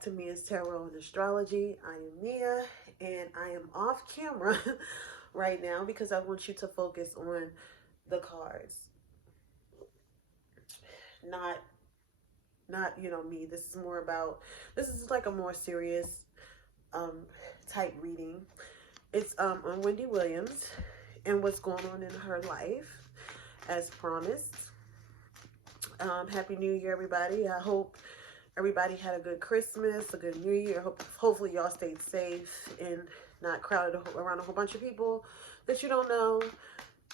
back to Mia's Tarot and Astrology. I am Mia, and I am off camera right now because I want you to focus on the cards. Not me. This is more about, this is like a more serious type reading. It's on Wendy Williams and what's going on in her life, as promised. Happy New Year, everybody. I hope everybody had a good Christmas, a good New Year. Hopefully y'all stayed safe and not crowded around a whole bunch of people that you don't know,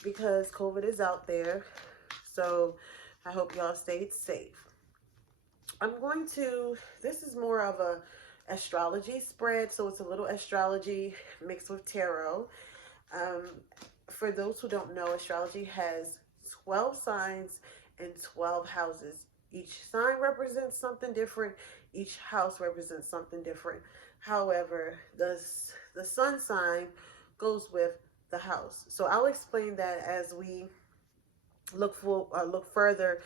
because COVID is out there. So I hope y'all stayed safe. This is more of a astrology spread, so it's a little astrology mixed with tarot. For those who don't know, astrology has 12 signs and 12 houses. Each sign represents something different. Each house represents something different. However, the sun sign goes with the house. So I'll explain that as we look further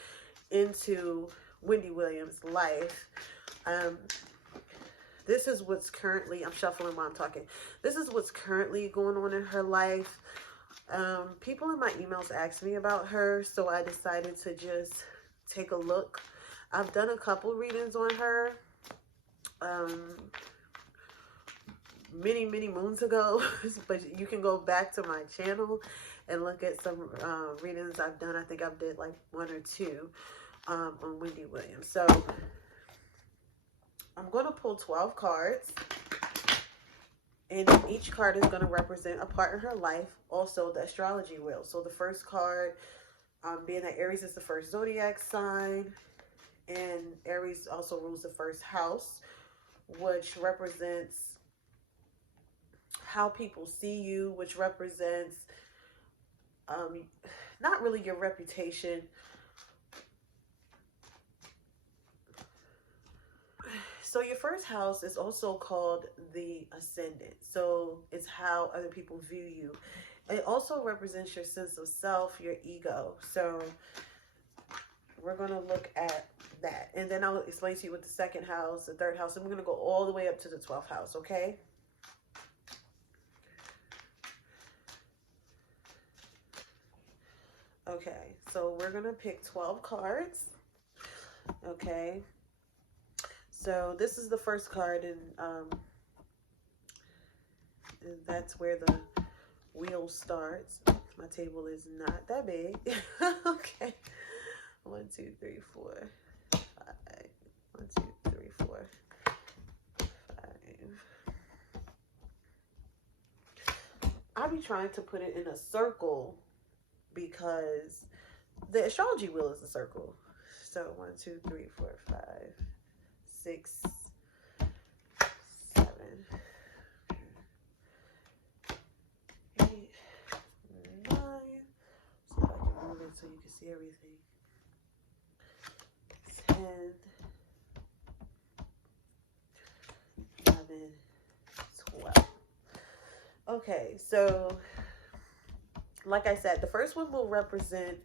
into Wendy Williams' life. This is what's currently, I'm shuffling while I'm talking. This is what's currently going on in her life. People in my emails asked me about her, so I decided to just take a look. I've done a couple readings on her many moons ago, but you can go back to my channel and look at some readings I've done. I think I've did like 1 or 2 on Wendy Williams. So I'm going to pull 12 cards, and each card is going to represent a part in her life, also the astrology wheel. So the first card, being that Aries is the first zodiac sign, and Aries also rules the first house, which represents how people see you, which represents not really your reputation. So your first house is also called the ascendant. So it's how other people view you. It also represents your sense of self, your ego. So we're going to look at that. And then I'll explain to you what the second house, the third house, and we're going to go all the way up to the 12th house, okay? Okay, so we're going to pick 12 cards, okay? So this is the first card, and that's where the wheel starts. My table is not that big. Okay. 1, 2, 3, 4, 5. 1, 2, 3, 4, 5. I be trying to put it in a circle because the astrology wheel is a circle. So 1, 2, 3, 4, 5, 6, 7, 8, 9. See if I can move it so you can see everything. 10, 11, 12. Okay, so like I said, the first one will represent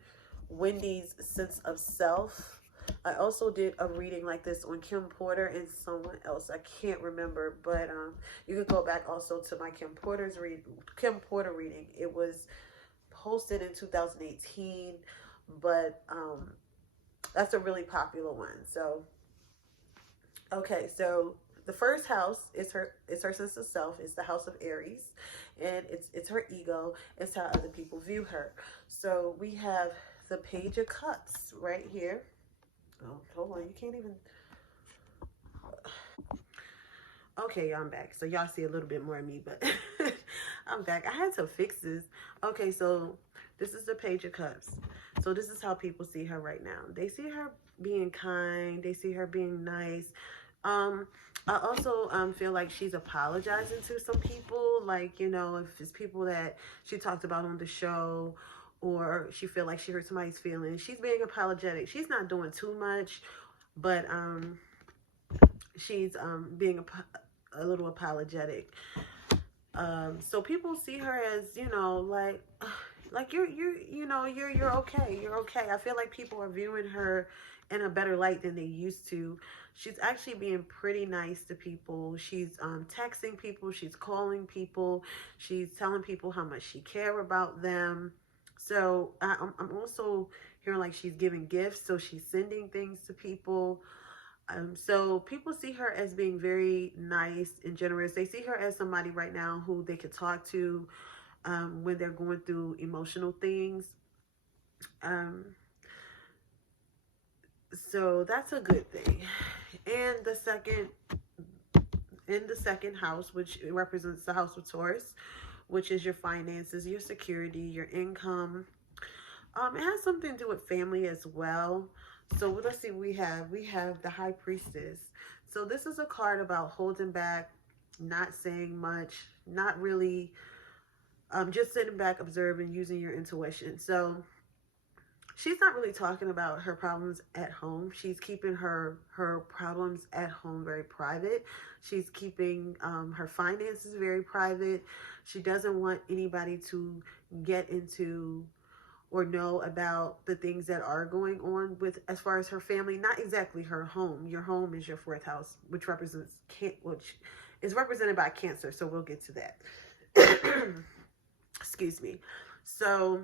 Wendy's sense of self. I also did a reading like this on Kim Porter and someone else. I can't remember, but you can go back also to my Kim Porter reading. It was posted in 2018, but that's a really popular one. So okay, so the first house is her sense of self. It's the house of Aries, and it's her ego. It's how other people view her. So we have the Page of Cups right here. Oh, hold on, you can't even. Okay, I'm back. So y'all see a little bit more of me, but I'm back. I had to fix this. Okay, so this is the Page of Cups. So this is how people see her right now. They see her being kind. They see her being nice. I also feel like she's apologizing to some people. Like, you know, if it's people that she talked about on the show, or she feel like she hurt somebody's feelings, she's being apologetic. She's not doing too much, but she's being a little apologetic. So people see her as, you know, like you're okay. You're okay. I feel like people are viewing her in a better light than they used to. She's actually being pretty nice to people. She's texting people. She's calling people. She's telling people how much she care about them. So I'm also hearing like she's giving gifts. So she's sending things to people. So people see her as being very nice and generous. They see her as somebody right now who they could talk to when they're going through emotional things. Um, so that's a good thing. And in the second house, which represents the house of Taurus, which is your finances, your security, your income. It has something to do with family as well. So let's see, we have the High Priestess. So this is a card about holding back, not saying much, not really, just sitting back, observing, using your intuition. So she's not really talking about her problems at home. She's keeping her problems at home very private. She's keeping her finances very private. She doesn't want anybody to get into or know about the things that are going on with as far as her family. Not exactly her home. Your home is your fourth house, which which is represented by Cancer. So we'll get to that. Excuse me. So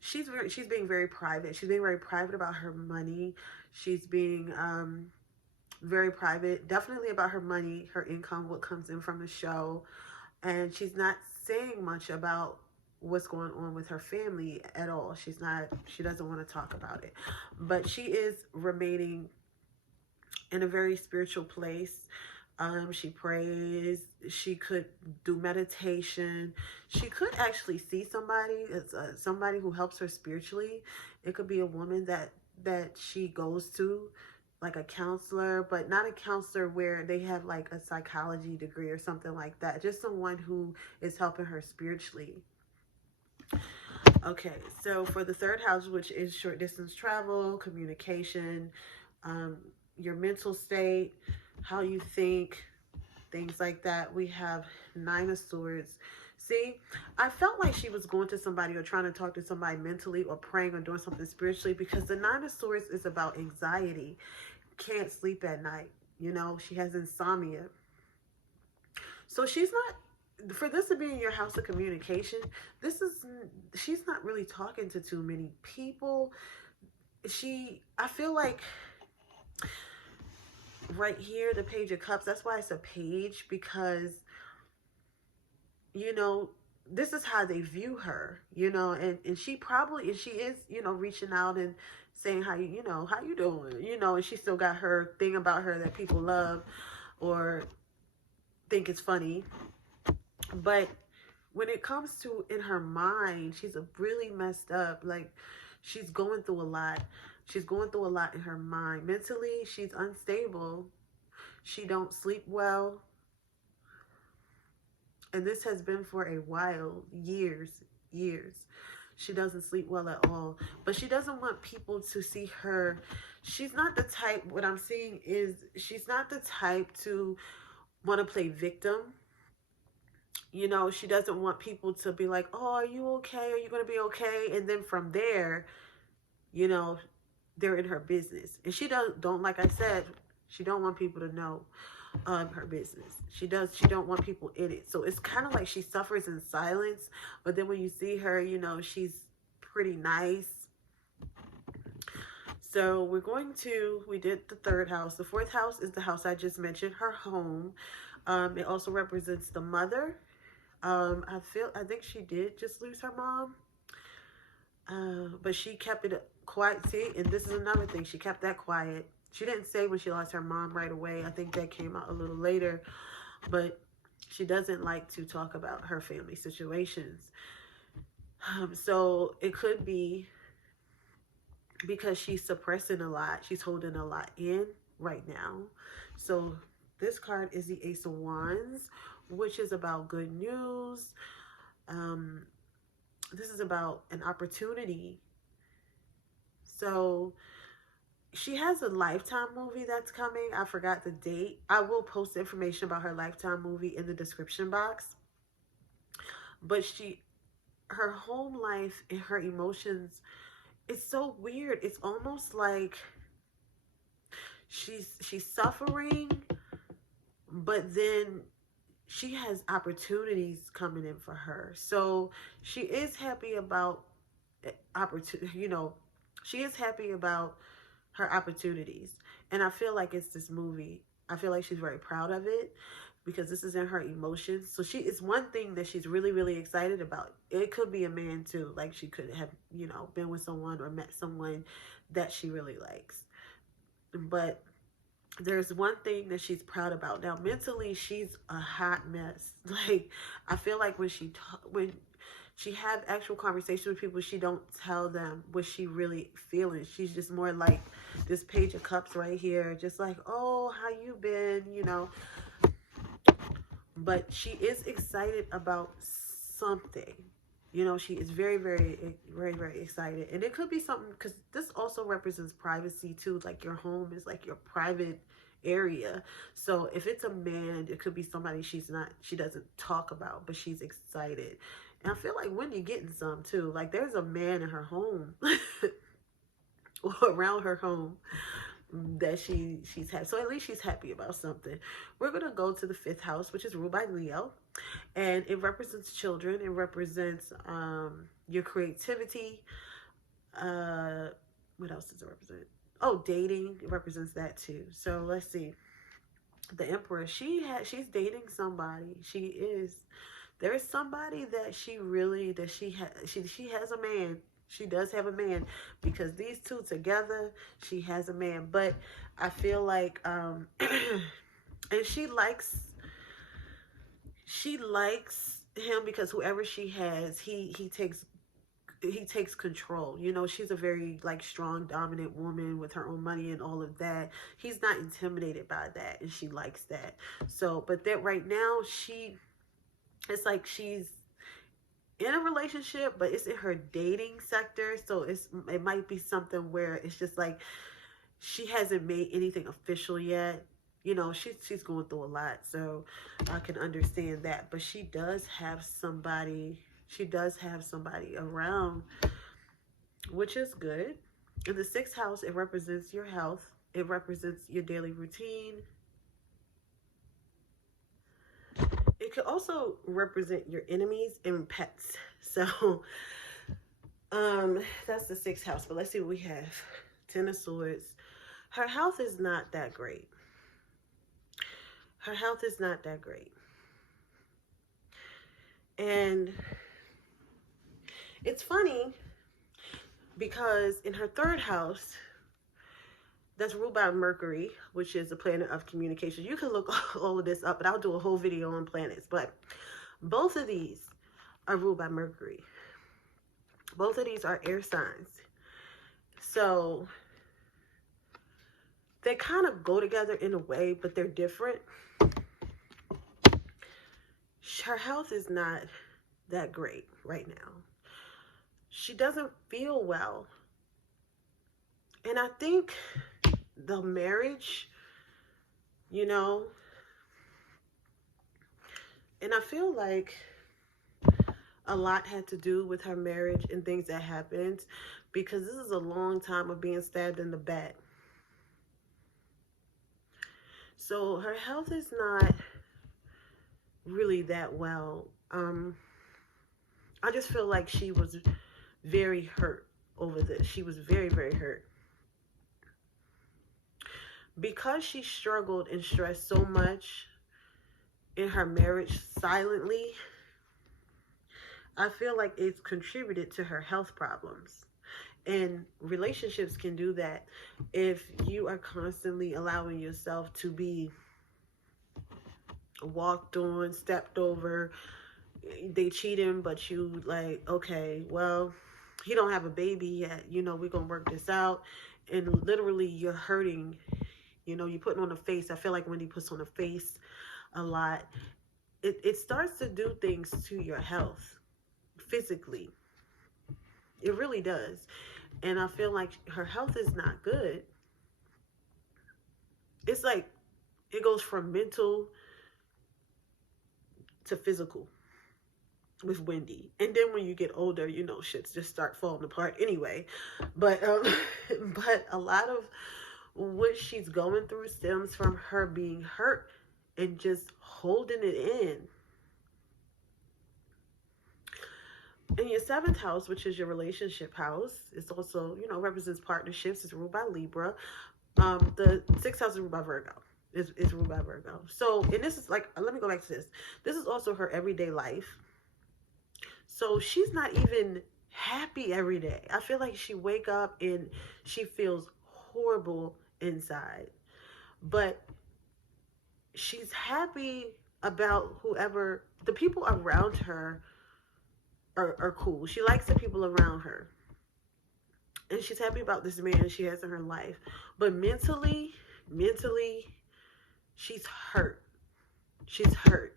she's being very private. She's being very private about her money. She's being very private, definitely about her money, her income, what comes in from the show, and she's not saying much about what's going on with her family at all. She doesn't want to talk about it, but she is remaining in a very spiritual place. She prays. She could do meditation. She could actually see somebody. It's somebody who helps her spiritually. It could be a woman that she goes to, like a counselor, but not a counselor where they have like a psychology degree or something like that. Just someone who is helping her spiritually. Okay, so for the third house, which is short distance travel, communication, your mental state, how you think, things like that, we have Nine of Swords. See, I felt like she was going to somebody or trying to talk to somebody mentally or praying or doing something spiritually, because the Nine of Swords is about anxiety. Can't sleep at night. She has insomnia. So she's not, for this to be in your house of communication, she's not really talking to too many people. I feel like right here, the Page of Cups, that's why it's a page, because this is how they view her, and she is, reaching out and saying how you doing, and she still got her thing about her that people love or think is funny. But when it comes to in her mind, she's a really messed up. Like, she's going through a lot. She's going through a lot in her mind. Mentally, she's unstable. She don't sleep well. And this has been for a while, years. She doesn't sleep well at all. But she doesn't want people to see her. She's not the type, what I'm seeing is, she's not the type to want to play victim. She doesn't want people to be like, oh, are you okay? Are you going to be okay? And then from there, they're in her business. And she don't, like I said, she don't want people to know her business. She don't want people in it. So it's kind of like she suffers in silence. But then when you see her, she's pretty nice. So we did the third house. The fourth house is the house I just mentioned, her home. It also represents the mother. I think she did just lose her mom. But she kept it quiet. See, and this is another thing. She kept that quiet. She didn't say when she lost her mom right away. I think that came out a little later. But she doesn't like to talk about her family situations. So it could be because she's suppressing a lot. She's holding a lot in right now. So this card is the Ace of Wands, which is about good news. This is about an opportunity. So she has a Lifetime movie that's coming. I forgot the date. I will post information about her Lifetime movie in the description box. But her home life and her emotions, it's so weird. It's almost like she's suffering, but then she has opportunities coming in for her. So she is happy about opportunity, she is happy about her opportunities. And I feel like it's this movie. I feel like she's very proud of it because this is in her emotions. So it's one thing that she's really, really excited about. It could be a man too. Like she could have, been with someone or met someone that she really likes. But there's one thing that she's proud about. Now, mentally, she's a hot mess. Like, I feel like when she have actual conversations with people, she don't tell them what she really feeling. She's just more like this Page of Cups right here, just like, oh, how you been, But she is excited about something. She is very, very, very, very excited. And it could be something, because this also represents privacy too. Like your home is like your private area. So if it's a man, it could be somebody she doesn't talk about, but she's excited. And I feel like Wendy getting some too. Like there's a man in her home or around her home that she's had. So at least she's happy about something. We're going to go to the 5th house, which is ruled by Leo. And it represents children. It represents your creativity. What else does it represent? Oh, dating. It represents that too. So let's see. The Emperor, she's dating somebody. There is somebody that she has a man. She does have a man, because these two together, she has a man. But I feel like and she likes him because whoever she has, he takes control. She's a very like strong, dominant woman with her own money and all of that. He's not intimidated by that, and she likes that. So, but that right now, it's like she's in a relationship, but it's in her dating sector. So it might be something where it's just like she hasn't made anything official yet. She's going through a lot, so I can understand that. But she does have somebody. She does have somebody around, which is good. In the 6th house, it represents your health. It represents your daily routine. It could also represent your enemies and pets. So, that's the 6th house. But let's see what we have. 10 of Swords. Her health is not that great. Her health is not that great. And it's funny because in her 3rd house, that's ruled by Mercury, which is the planet of communication. You can look all of this up, but I'll do a whole video on planets. But both of these are ruled by Mercury. Both of these are air signs. So they kind of go together in a way, but they're different. Her health is not that great right now. She doesn't feel well. And I think the marriage, and I feel like a lot had to do with her marriage and things that happened, because this is a long time of being stabbed in the back. So her health is not really that well. I just feel like she was very hurt over this. She was very, very hurt. Because she struggled and stressed so much in her marriage silently, I feel like it's contributed to her health problems. And relationships can do that if you are constantly allowing yourself to be walked on, stepped over. They cheat him, but you like, okay, well, he don't have a baby yet. We're going to work this out. And literally you're hurting. You're putting on a face. I feel like Wendy puts on a face a lot. It starts to do things to your health physically. It really does. And I feel like her health is not good. It's like it goes from mental to physical. with Wendy. And then when you get older, you know, shits just start falling apart anyway. But but a lot of what she's going through stems from her being hurt and just holding it in. In your seventh house, which is your relationship house, it's also, you know, represents partnerships. It's ruled by Libra. The sixth house is ruled by Virgo. It's ruled by Virgo. So, and this is like, let me go back to this. This is also her everyday life. So she's not even happy every day. I feel like she wake up and she feels horrible inside. But she's happy about whoever, the people around her are cool. She likes the people around her. And she's happy about this man she has in her life. But mentally, she's hurt. She's hurt.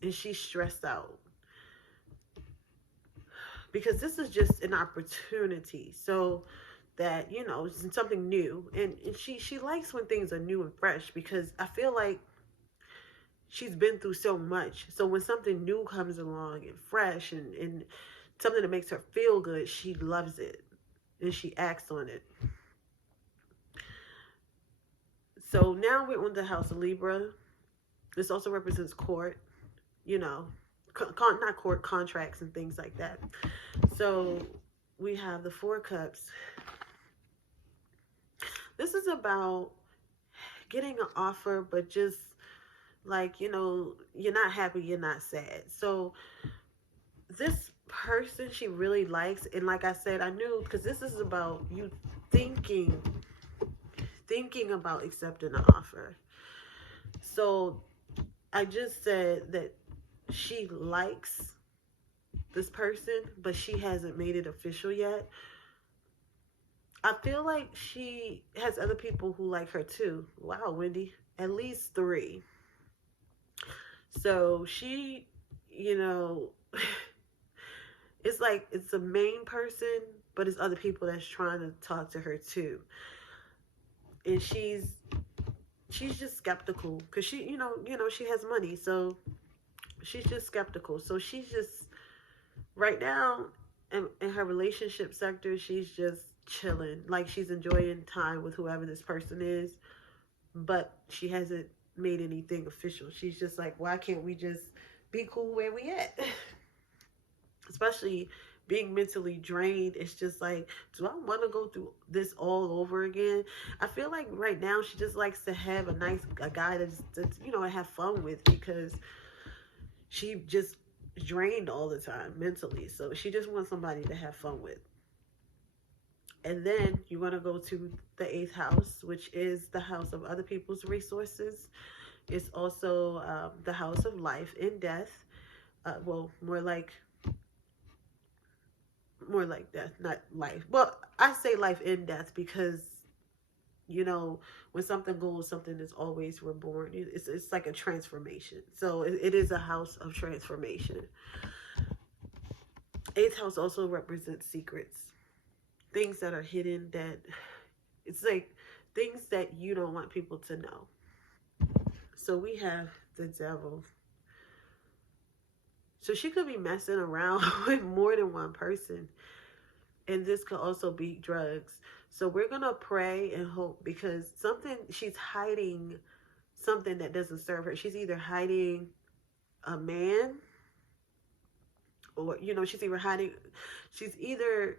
And she's stressed out. Because this is just an opportunity. So that, you know, it's something new. And she likes when things are new and fresh, because I feel like she's been through so much. So when something new comes along and fresh and something that makes her feel good, she loves it. And she acts on it. So now we're on the House of Libra. This also represents court, you know, not court, contracts and things like that. So we have the Four Cups. This is about getting an offer, but just like, you know, you're not happy, you're not sad. So this person she really likes, and like I said, I knew, because this is about you thinking about accepting an offer. So I just said that she likes this person, but she hasn't made it official yet. I feel like she has other people who like her too. Wow, Wendy. At least 3. So she, you know, it's like it's a main person, but it's other people that's trying to talk to her too. And she's just skeptical, because she, you know, she has money, so she's just skeptical. So she's just right now in her relationship sector, she's just chilling, like she's enjoying time with whoever this person is, but she hasn't made anything official. She's just like, why can't we just be cool where we at? Especially being mentally drained, it's just like, do I want to go through this all over again? I feel like right now she just likes to have a guy that's you know, have fun with, because she just drained all the time mentally. So she just wants somebody to have fun with. And then you want to go to the 8th house, which is the house of other people's resources. It's also the house of life and death. Well, more like death, not life. Well, I say life and death because, you know, when something goes, something is always reborn. It's like a transformation. So it is a house of transformation. 8th house also represents secrets. Things that are hidden, that it's like things that you don't want people to know. So we have the devil. So she could be messing around with more than one person. And this could also be drugs. So we're going to pray and hope, because she's hiding something that doesn't serve her. She's either hiding a man, or, you know, she's either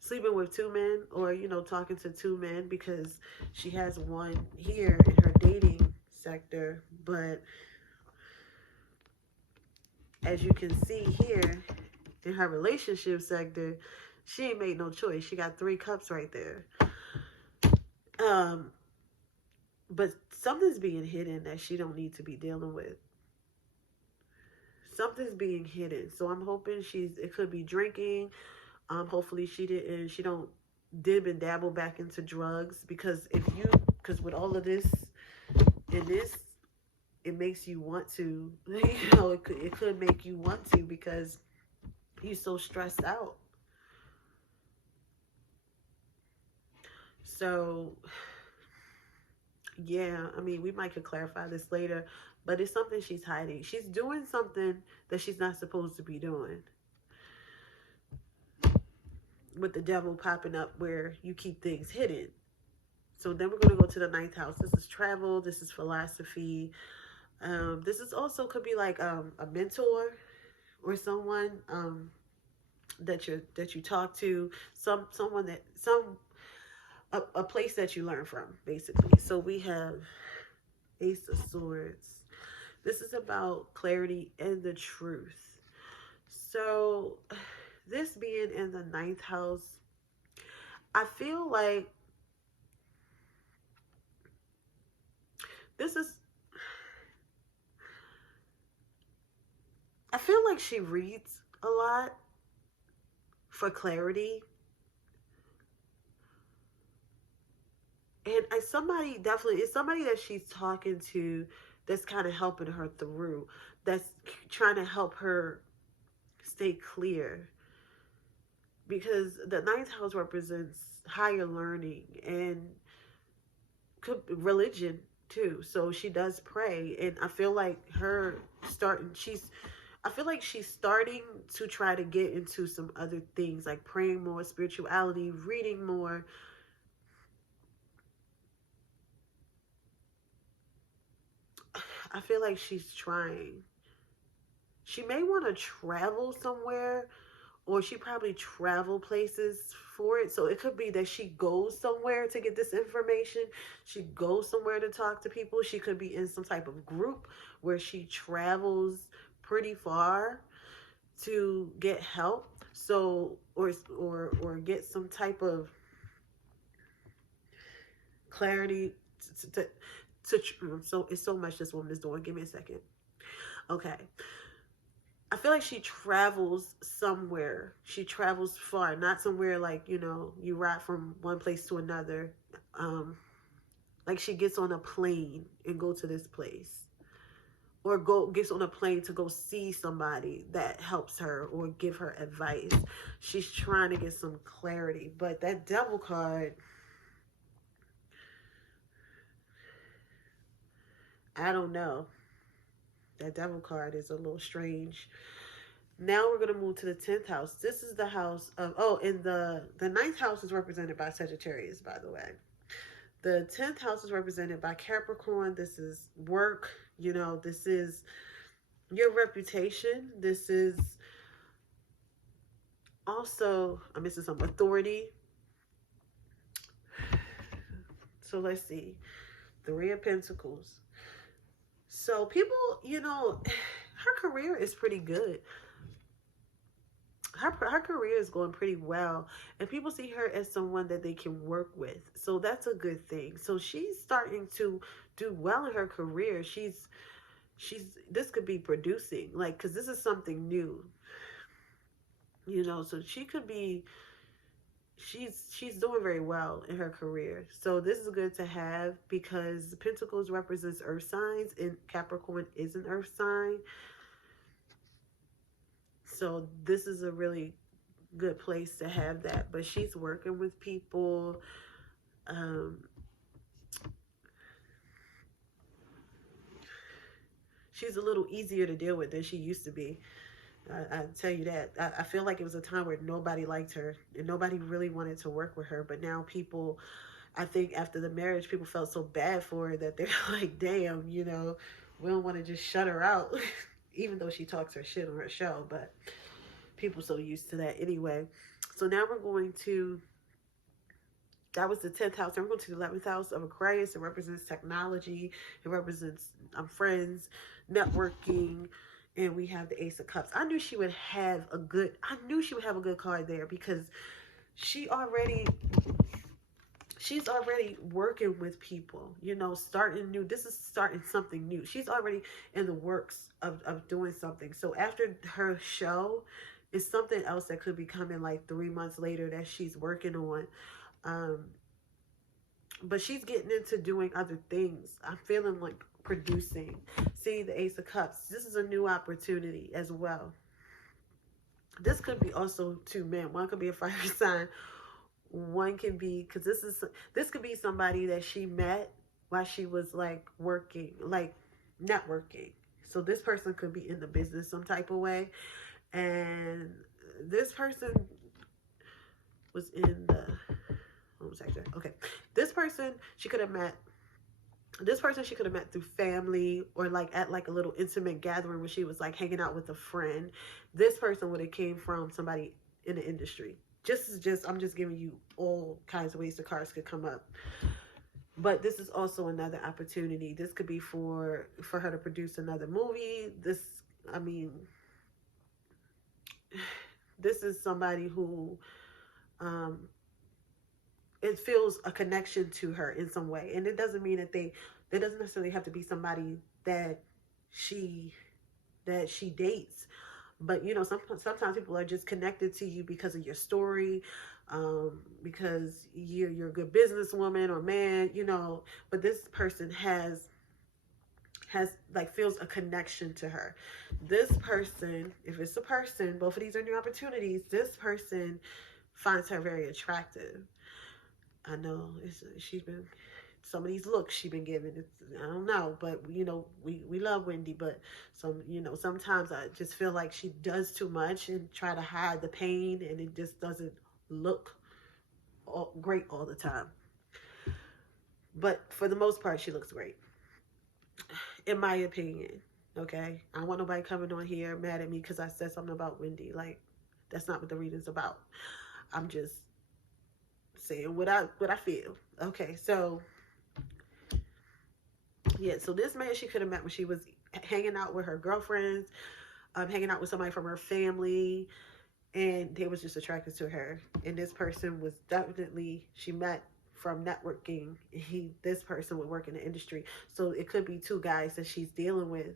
sleeping with 2 men, or, you know, talking to 2 men, because she has one here in her dating sector. But as you can see here in her relationship sector, she ain't made no choice. She got 3 cups right there. But something's being hidden that she don't need to be dealing with. Something's being hidden. So I'm hoping it could be drinking. Hopefully she don't dib and dabble back into drugs, because with all of this and this, it makes you want to, you know, it could make you want to, because you're so stressed out. So yeah, I mean, we might could clarify this later, but it's something she's hiding. She's doing something that she's not supposed to be doing. With the devil popping up where you keep things hidden. So then we're going to go to the 9th house. This is travel. This is philosophy. This is also could be like a mentor or someone that you talk to, someone that a place that you learn from, basically. So we have Ace of Swords. This is about clarity and the truth. So this being in the 9th house, I feel like I feel like she reads a lot for clarity. And it's somebody that she's talking to that's kind of helping her through, that's trying to help her stay clear. Because the 9th house represents higher learning and religion too. So she does pray. And I feel like I feel like she's starting to try to get into some other things, like praying more, spirituality, reading more. I feel like she's trying. She may want to travel somewhere, or she probably travel places for it. So it could be that she goes somewhere to get this information. She goes somewhere to talk to people. She could be in some type of group where she travels pretty far to get help. So or get some type of clarity so it's so much this woman is doing. Give me a second. Okay. I feel like she travels somewhere. She travels far, not somewhere like, you ride from one place to another. Like she gets on a plane and go to this place. Or gets on a plane to go see somebody that helps her or give her advice. She's trying to get some clarity. But that devil card, I don't know. That devil card is a little strange. Now we're going to move to the 10th house. This is the house of, and the 9th house is represented by Sagittarius, by the way. The 10th house is represented by Capricorn. This is work. This is your reputation. This is also, I'm missing some authority. So let's see. 3 of Pentacles. So people, her career is pretty good. Her career is going pretty well, and people see her as someone that they can work with. So that's a good thing. So she's starting to do well in her career. This could be producing, like, because this is something new. So she could be, she's doing very well in her career. So this is good to have, because Pentacles represents earth signs, and Capricorn is an earth sign. So this is a really good place to have that. But she's working with people. She's a little easier to deal with than she used to be. I tell you that. I feel like it was a time where nobody liked her and nobody really wanted to work with her. But now people, I think after the marriage, people felt so bad for her that they're like, damn, we don't want to just shut her out. Even though she talks her shit on her show, but people so used to that anyway. So now we're going to, that was the 10th house. Now we're going to the 11th house of Aquarius. It represents technology. It represents friends, networking, and we have the Ace of Cups. I knew she would have a good card there, because she's already working with people, starting new. This is starting something new. She's already in the works of doing something. So after her show, it's something else that could be coming like 3 months later that she's working on. But she's getting into doing other things. I'm feeling like producing. See the Ace of Cups. This is a new opportunity as well. This could be also 2 men. One could be a fire sign. One can be, because this could be somebody that she met while she was like working, like networking. So this person could be in the business some type of way. And this person was in the home sector. Okay. This person she could have met through family, or like at like a little intimate gathering where she was like hanging out with a friend. This person would have came from somebody in the industry. I'm just giving you all kinds of ways the cards could come up. But this is also another opportunity. This could be for her to produce another movie. I mean, this is somebody who it feels a connection to her in some way. And it doesn't mean that there doesn't necessarily have to be somebody that she dates. But, you know, sometimes people are just connected to you because of your story, because you're a good businesswoman or man, you know. But this person has like feels a connection to her. This person, if it's a person, both of these are new opportunities. This person finds her very attractive. I know she's been, some of these looks she's been given, I don't know, but you know, we love Wendy, but sometimes I just feel like she does too much and try to hide the pain, and it just doesn't look great all the time. But for the most part, she looks great, in my opinion. Okay, I don't want nobody coming on here mad at me because I said something about Wendy. Like, that's not what the reading's about. I'm just saying what I feel. Okay, so yeah, so this man she could have met when she was hanging out with her girlfriends, hanging out with somebody from her family, and they was just attracted to her. And this person was definitely, she met from networking. This person would work in the industry, so it could be two guys that she's dealing with.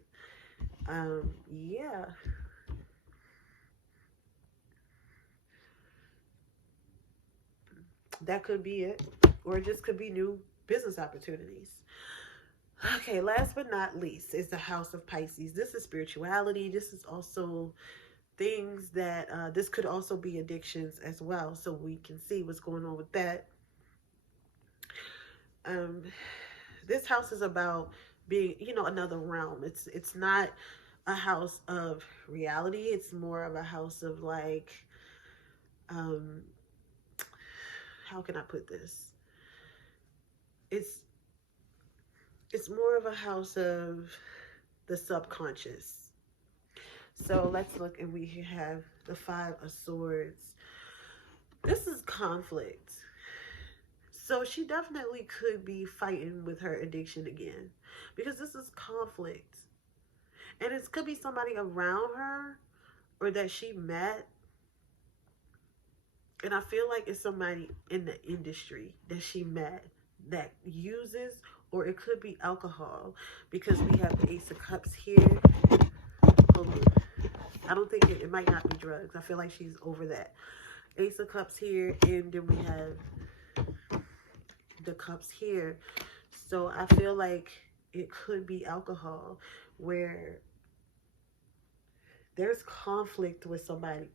Yeah. That could be it. Or it just could be new business opportunities. Okay, last but not least is the House of Pisces. This is spirituality. This is also things that, this could also be addictions as well. So we can see what's going on with that. This house is about being, you know, another realm. It's not a house of reality. It's more of a house of like, how can I put this? It's more of a house of the subconscious. So let's look, and we have the Five of Swords. This is conflict. So she definitely could be fighting with her addiction again, because this is conflict. And it could be somebody around her or that she met. And I feel like it's somebody in the industry that she met that uses, or it could be alcohol, because we have the Ace of Cups here. Hold on. I don't think it might not be drugs. I feel like she's over that. Ace of Cups here, and then we have the Cups here. So I feel like it could be alcohol, where there's conflict with somebody.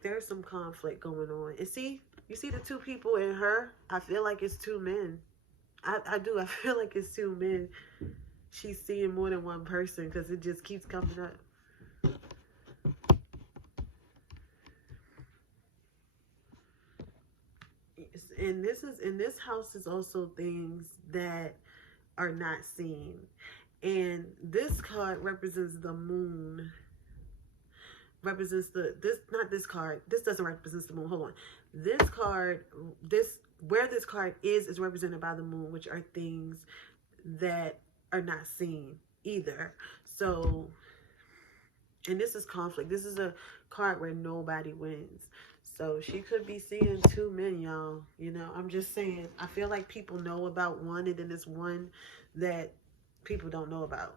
There's some conflict going on. And see, you see the two people in her? I feel like it's two men. I do. I feel like it's two men. She's seeing more than one person because it just keeps coming up. And this house is also things that are not seen. And this card represents the moon. Represents this card. This doesn't represent the moon. Hold on. This card, where this card is represented by the moon, which are things that are not seen either. So, and this is conflict. This is a card where nobody wins. So she could be seeing two men, y'all. You know, I'm just saying. I feel like people know about one, and then there's one that people don't know about.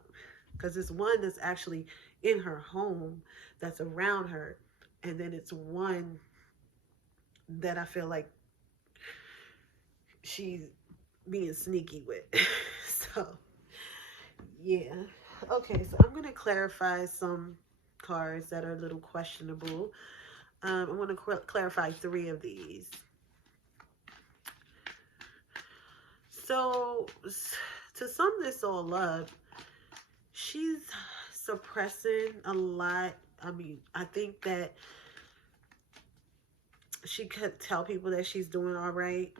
Because it's one that's actually in her home, that's around her. And then it's one that I feel like she's being sneaky with. So, yeah. Okay, so I'm going to clarify some cards that are a little questionable. I want to clarify 3 of these. So, to sum this all up, she's suppressing a lot. I mean, I think that she could tell people that she's doing all right,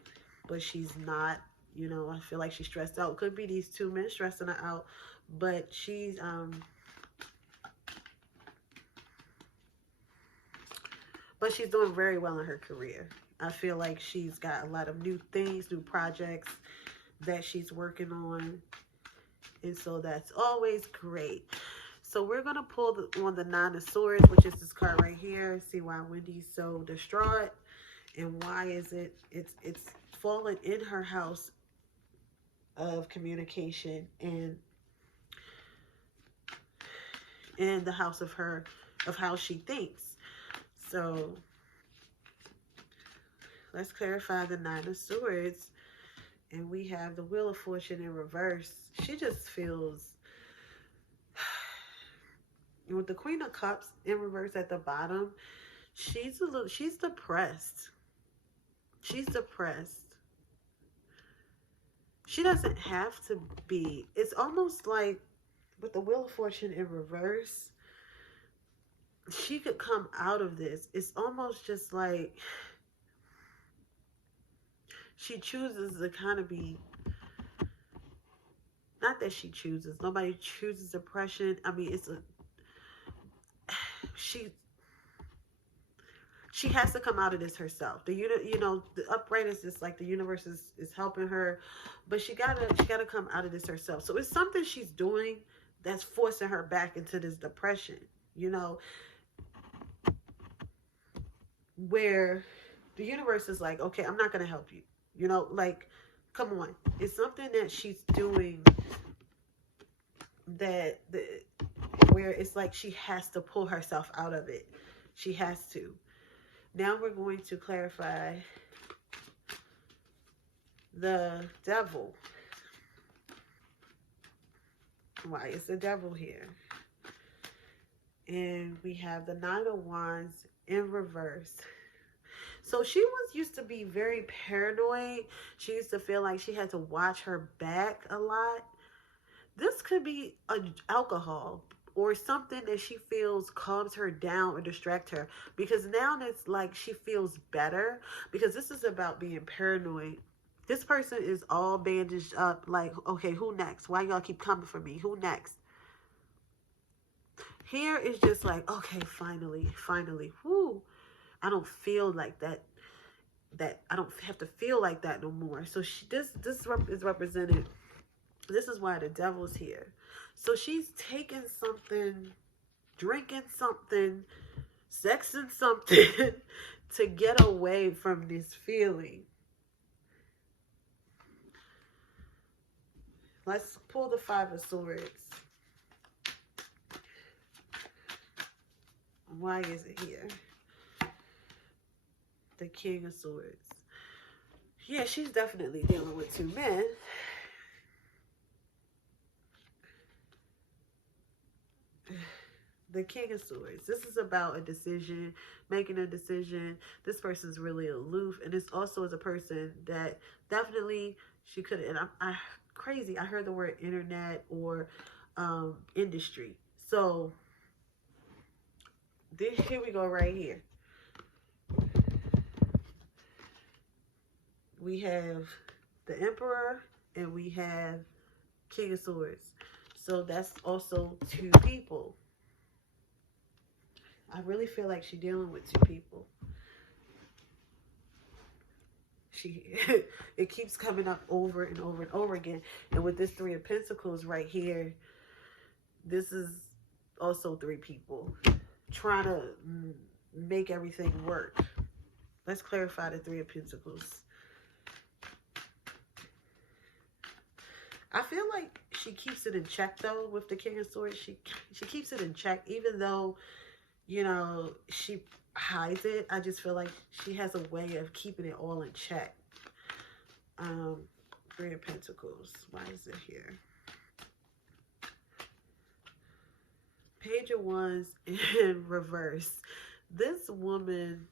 but she's not. You know, I feel like she's stressed out. Could be these 2 men stressing her out, but she's doing very well in her career. I feel like she's got a lot of new things, new projects that she's working on. And so that's always great. So we're going to pull on the 9 of Swords, which is this card right here. See why Wendy's so distraught. And why is it? It's fallen in her house of communication and in the house of how she thinks. So let's clarify the 9 of Swords. And we have the Wheel of Fortune in reverse. She just feels, with the Queen of Cups in reverse at the bottom, she's depressed. She's depressed. She doesn't have to be. It's almost like with the Wheel of Fortune in reverse, she could come out of this. It's almost just like she chooses to kind of be, not that she chooses, nobody chooses depression. I mean, she has to come out of this herself. The upright is just like the universe is helping her, but she gotta come out of this herself. So it's something she's doing that's forcing her back into this depression, where the universe is like, okay, I'm not gonna help you. Like, come on. It's something that she's doing where it's like she has to pull herself out of it. She has to. Now we're going to clarify the Devil. Why is the Devil here? And we have the 9 of Wands in reverse. So she used to be very paranoid. She used to feel like she had to watch her back a lot. This could be alcohol or something that she feels calms her down or distract her. Because now it's like she feels better. Because this is about being paranoid. This person is all bandaged up like, okay, who next? Why y'all keep coming for me? Who next? Here is just like, okay, finally. Whoo. I don't feel like that I don't have to feel like that no more. So this is represented. This is why the Devil's here. So she's taking something, drinking something, sexing something to get away from this feeling. Let's pull the 5 of Swords. Why is it here? The King of Swords. Yeah, she's definitely dealing with 2 men. The King of Swords. This is about a decision, making a decision. This person's really aloof, and this also is a person that definitely she could. And I crazy. I heard the word internet or industry. So here we go right here. We have the Emperor and we have King of Swords. So that's also 2 people. I really feel like she's dealing with 2 people. It keeps coming up over and over and over again. And with this 3 of Pentacles right here, this is also 3 people trying to make everything work. Let's clarify the 3 of Pentacles. I feel like she keeps it in check, though, with the King of Swords. She keeps it in check, even though, she hides it. I just feel like she has a way of keeping it all in check. 3 of Pentacles. Why is it here? Page of Wands in reverse. This woman,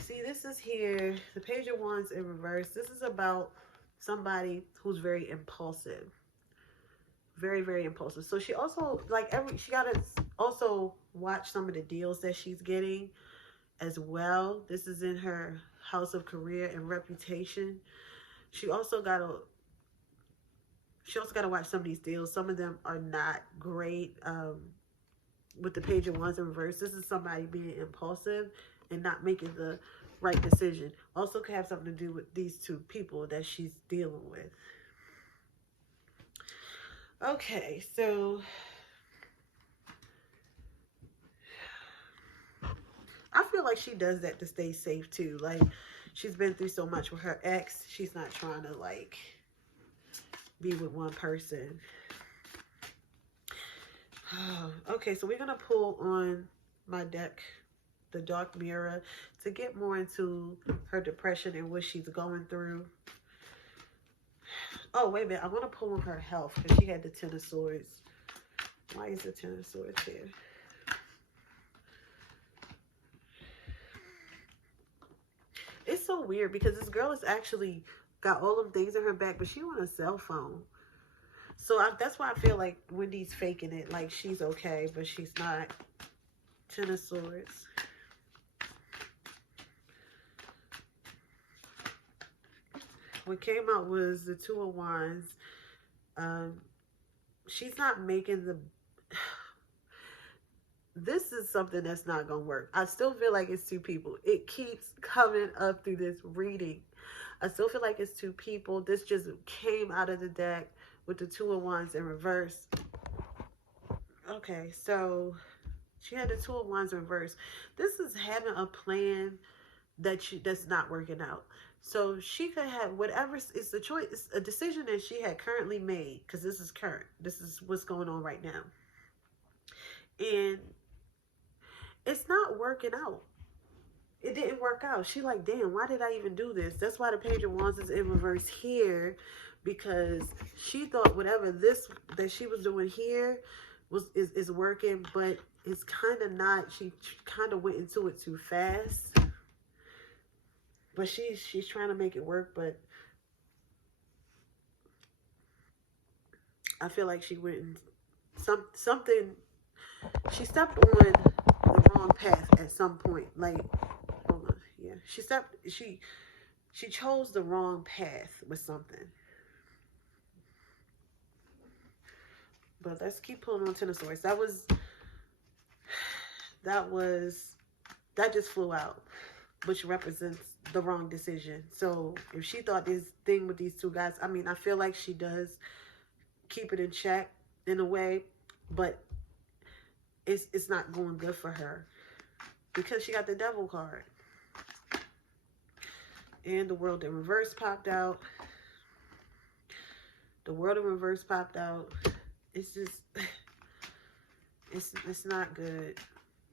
see, this is here, the Page of Wands in reverse. This is about somebody who's very impulsive. Very, very impulsive. So she also, like, she got to also watch some of the deals that she's getting as well. This is in her house of career and reputation. She also got to watch some of these deals. Some of them are not great. With the Page of Wands in reverse, this is somebody being impulsive and not making the right decision. Also could have something to do with these two people that she's dealing with. Okay, so I feel like she does that to stay safe too. Like, she's been through so much with her ex. She's not trying to, like, be with one person. Okay, so we're going to pull on my deck, the Dark Mirror, to get more into her depression and what she's going through. Oh, wait a minute. I want to pull on her health because she had the Ten of Swords. Why is the Ten of Swords here? It's so weird because this girl has actually got all them things in her back, but she on a cell phone. So that's why I feel like Wendy's faking it. Like, she's okay, but she's not. Ten of Swords. What came out was the Two of Wands. She's not making the... This is something that's not going to work. I still feel like it's two people. It keeps coming up through this reading. I still feel like it's two people. This just came out of the deck with the Two of Wands in reverse. Okay, so she had the Two of Wands in reverse. This is having a plan that's not working out. So she could have whatever is the choice, it's a decision that she had currently made, because this is current. This is what's going on right now. And it's not working out. It didn't work out. She like, damn, why did I even do this? That's why the Page of Wands is in reverse here, because she thought whatever this that she was doing here is working, but it's kind of not. She kind of went into it too fast. But she's trying to make it work, but I feel like she went in something. She stepped on the wrong path at some point. Like, hold on, yeah, she chose the wrong path with something. But let's keep pulling on Ten of Swords. That just flew out, which represents the wrong decision. So if she thought this thing with these two guys, I mean, I feel like she does keep it in check in a way, but it's not going good for her because she got the Devil card. And the World in reverse popped out. The World in reverse popped out. It's just, it's not good.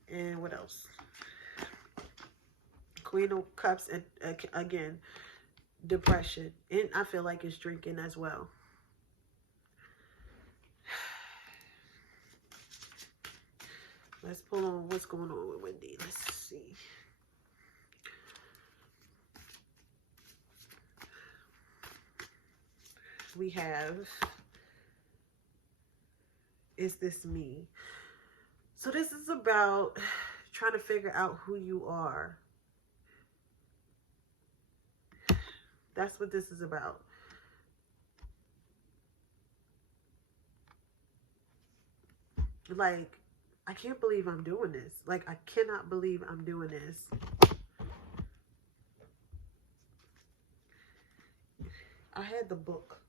And what else? Queen of Cups, and again, depression. And I feel like it's drinking as well. Let's pull on what's going on with Wendy. Let's see. We have, is this me? So this is about trying to figure out who you are. That's what this is about. Like, I can't believe I'm doing this. Like, I cannot believe I'm doing this. I had the book.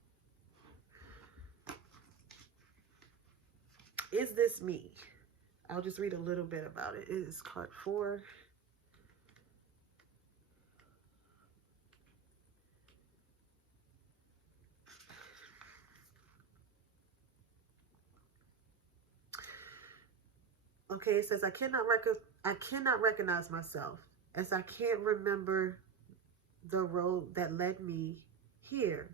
Is this me? I'll just read a little bit about it. It is card 4. Okay, it says, I cannot recognize myself, as I can't remember the road that led me here.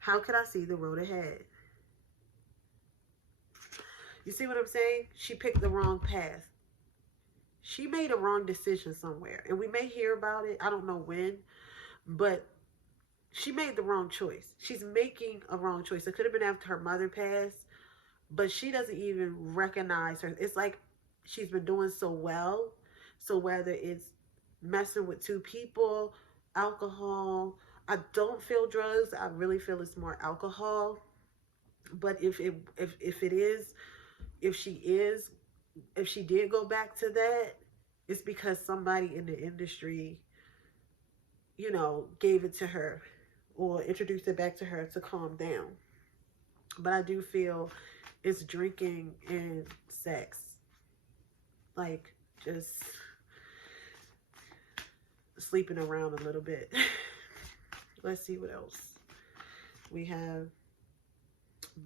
How could I see the road ahead? You see what I'm saying? She picked the wrong path. she made a wrong decision somewhere. And we may hear about it. I don't know when. But she made the wrong choice. She's making a wrong choice. It could have been after her mother passed. But she doesn't even recognize her. It's like she's been doing so well. So whether it's messing with two people, alcohol, I don't feel drugs. I really feel it's more alcohol. But if she did go back to that, it's because somebody in the industry, you know, gave it to her or introduced it back to her to calm down. But I do feel it's drinking and sex. Like, just sleeping around a little bit. Let's see what else. We have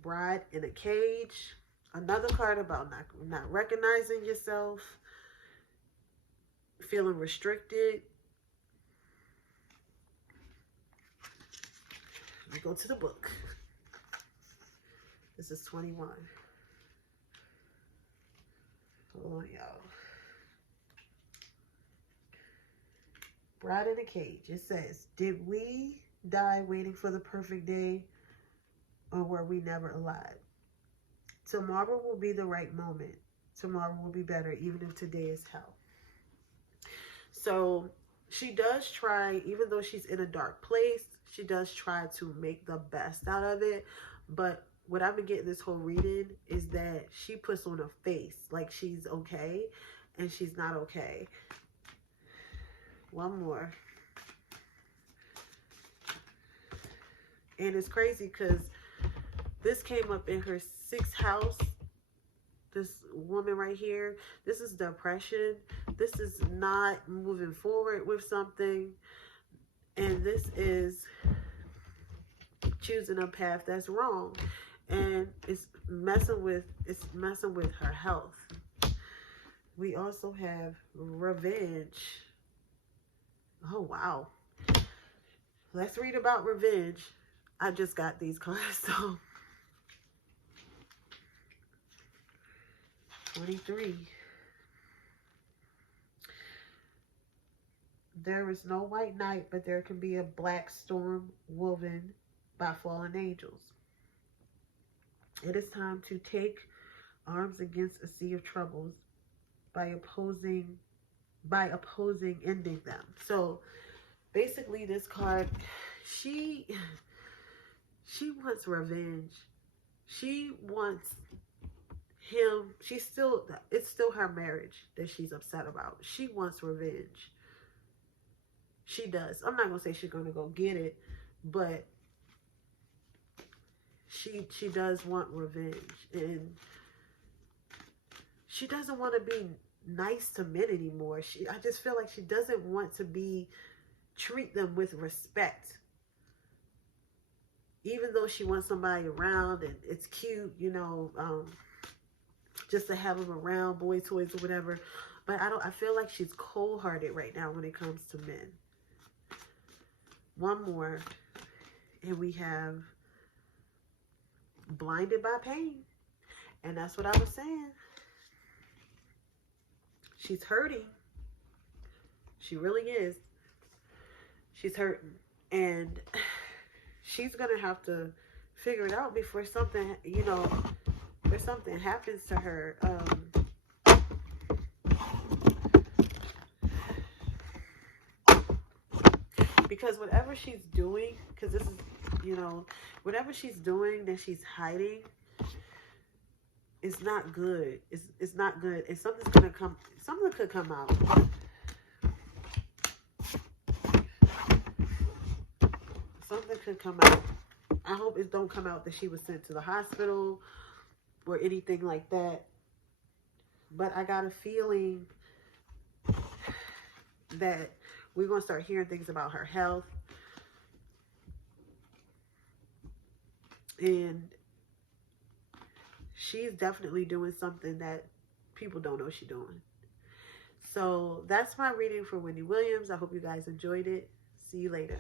Bride in a Cage. Another card about not recognizing yourself. Feeling restricted. Let me go to the book. This is 21. Hold on, y'all. Bride in a Cage. It says, did we die waiting for the perfect day, or were we never alive? Tomorrow will be the right moment. Tomorrow will be better, even if today is hell. So she does try, even though she's in a dark place, she does try to make the best out of it. But what I've been getting this whole reading is that she puts on a face like she's okay, and she's not okay. One more. And it's crazy because this came up in her 6th house. This woman right here, this is depression. This is not moving forward with something. And this is choosing a path that's wrong. And it's messing with her health. We also have revenge. Oh, wow. Let's read about revenge. I just got these cards, so. 23. There is no white night, but there can be a black storm woven by fallen angels. It is time to take arms against a sea of troubles by opposing ending them. So basically this card, she wants revenge. She wants him. It's still her marriage that she's upset about. She wants revenge. She does. I'm not gonna say she's gonna go get it, but she does want revenge. And she doesn't want to be nice to men anymore. I just feel like she doesn't want to treat them with respect. Even though she wants somebody around and it's cute, you know, just to have them around, boy toys or whatever. But I feel like she's cold-hearted right now when it comes to men. One more, and we have blinded by pain. And that's what I was saying. She's hurting. She really is. She's hurting. And she's going to have to figure it out before something, you know, if something happens to her. Because whatever she's doing, because this is, you know, whatever she's doing that she's hiding, it's not good. It's not good. And something's going to come, something could come out. Something could come out. I hope it don't come out that she was sent to the hospital or anything like that. But I got a feeling that we're going to start hearing things about her health. And she's definitely doing something that people don't know she's doing. So that's my reading for Wendy Williams. I hope you guys enjoyed it. See you later.